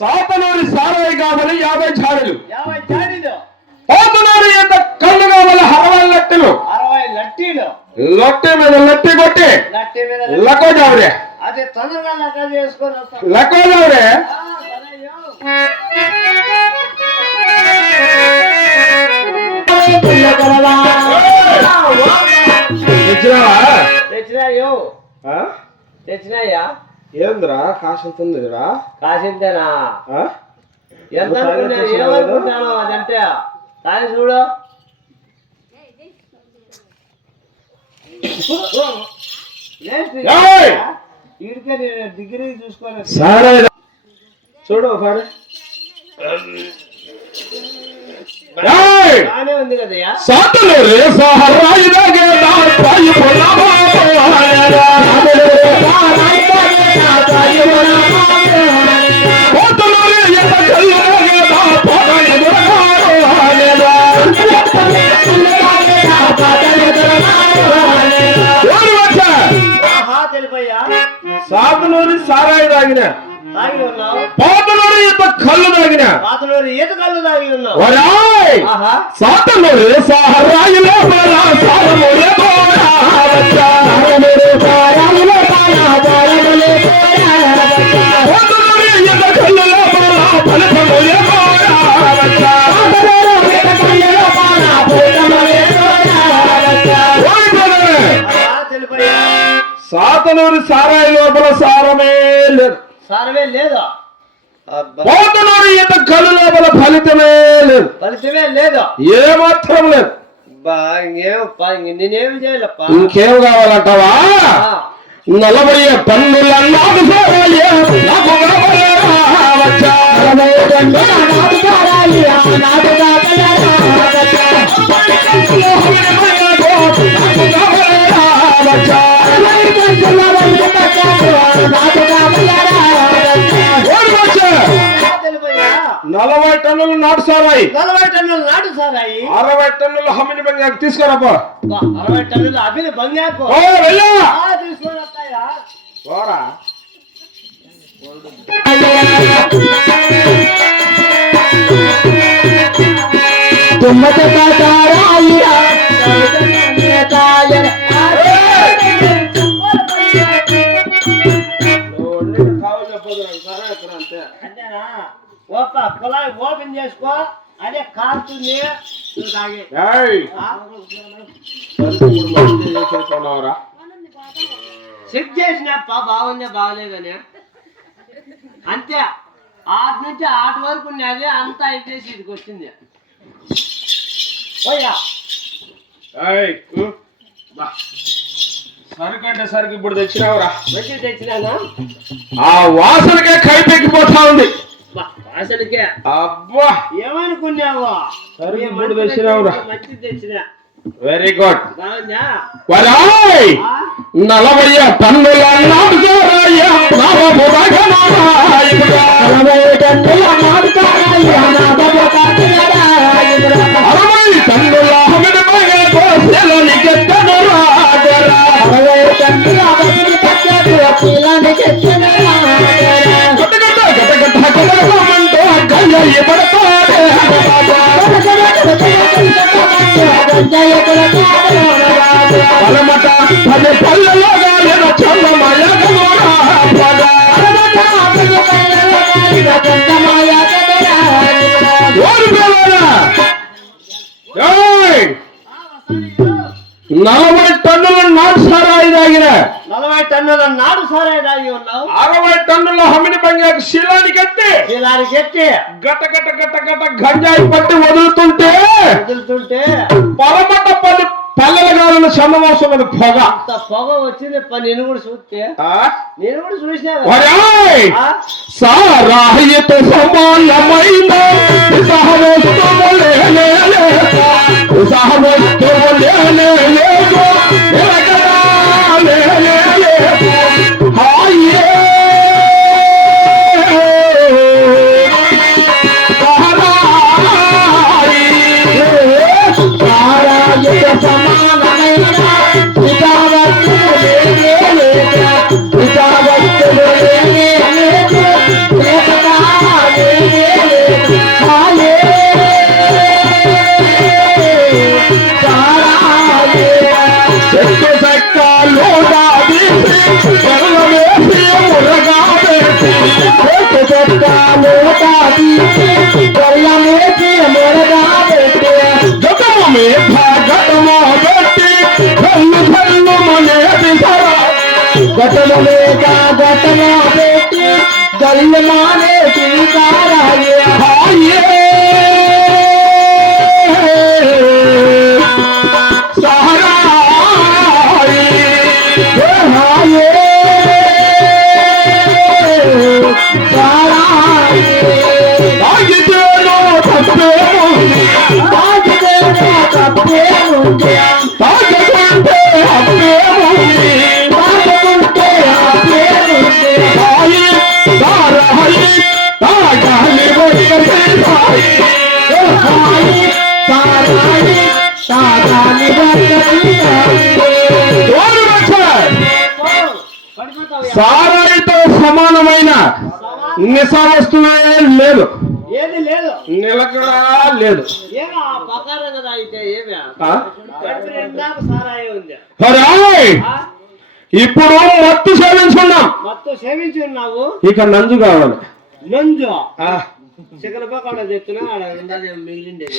సాతనూరి సారాయి కావాలి 50 ఛాడీలు, పోతునూరి ఎంత కళ్ళు కావాలి 60 లట్టెలు, లట్టె మీద లట్టి కొట్టి లక్కో జావరే అదే తొందరగా లెక్క చేసుకొని లక్కో జావరే. తెచ్చినాయా? ఏంద్రా కాసింతుందిరా? కాసింతేనా? ఎంత ఏమనుకుంటాను అదంటే కానీ చూడు. వీడికే నేను డిగ్రీ చూసుకోలేదు చూడు బానే ఉంది కదయ్యా. సాతులూరి సారాయి తాగిన, పోతులూరి ఈత కళ్ళు తాగిన, సాతులూరి సారాయిలో సాతనూరి సారాయి లోపల సారమే లేదు, పోతునూరి ఈత కళ్ళు లోపల ఫలితమే లేదు, ఏమాత్రం లేదు. నేనేమి చేయాలప్ప? ఇంకేం కావాలంటావా? 40 టన్నుల నాటు సారాయి నాకు నలభై టన్నులు నాటు సారాయి, 60 టన్నులు హమిని బంగాకు తీసుకురాపో. 60 టన్నులు అభిని బంగాకు తీసుకొని వస్తాయా? అంతేనా? పొలాయి ఓపెన్ చేసుకో, అదే కారుతుంది. చెక్ చేసినప్ప బాగుందే బాగలేదని అంతే. ఆట నుంచి ఆట వరకు ఉన్నది అంతా అయిపోయేసి ఇదికి వచ్చింది. సరుకంటే సరుకు ఇప్పుడు తెచ్చినావురా? తెచ్చినానా? ఆ వాసనకే కైపెక్కిపోతా ఉంది. వాసనకే అబ్బా ఏమనుకున్నావా? సరుకు ఇప్పుడు తెచ్చినావురా? మంచిది తెచ్చినా. Very good. బాగుందా? 40 టన్నుల నాటు సారాయి 40 టన్నుల హమిని బంగాకు శిలానికెత్తను రాగరా. 60 టన్నుల హమిని బంగాకు శిలానికెత్తను రాగరా. గటగటమంటూ గయ్య పడతాడే పలమట 10 పళ్ళలో గాలిన చందమాయ నలభై టన్నుల నాటు సారాయి తాగిన, 40 టన్నుల నాటు సారాయి తాగి ఉన్నావు. 60 టన్నుల హమిని బంగాకు శిలానికెత్తి గట గట గట గట గంజాయి పట్టి వదులుతుంటే పలమట 10 పల్లెల గాలిన చందమోసం పొగ వచ్చింది. నేను కూడా చూస్తే చూసినా సారాయితో సమానమైన సహవస్తు గల్యమానే శ్రీకారాయే హాయే సహరాయే హాయే సహరాయే తాగితేనో తప్పేమో తాగితేనో తప్పేమో తాగకుంటే అప్పేమో తాగకుంటే అప్పేమో హాయి సారాయి తాగాలి వస్తది హాయి హాయి సారాయి తాగాలి వస్తది సారాయితో సమానమైన నిశా వస్తువే లేదు, ఏది లేదు, నిలకడా లేదు. ఏమో ఆ పకారం కదా అయితే ఏమి కడుపు నిండాక సారాయి ఉంది. ఇప్పుడు మత్తు సేవించున్నాం, మొత్తం సేవించి ఉన్నావు, ఇక నంజు కావాలి. నంజు చికెన్ పకోడా తెచ్చిన మిగిలిండే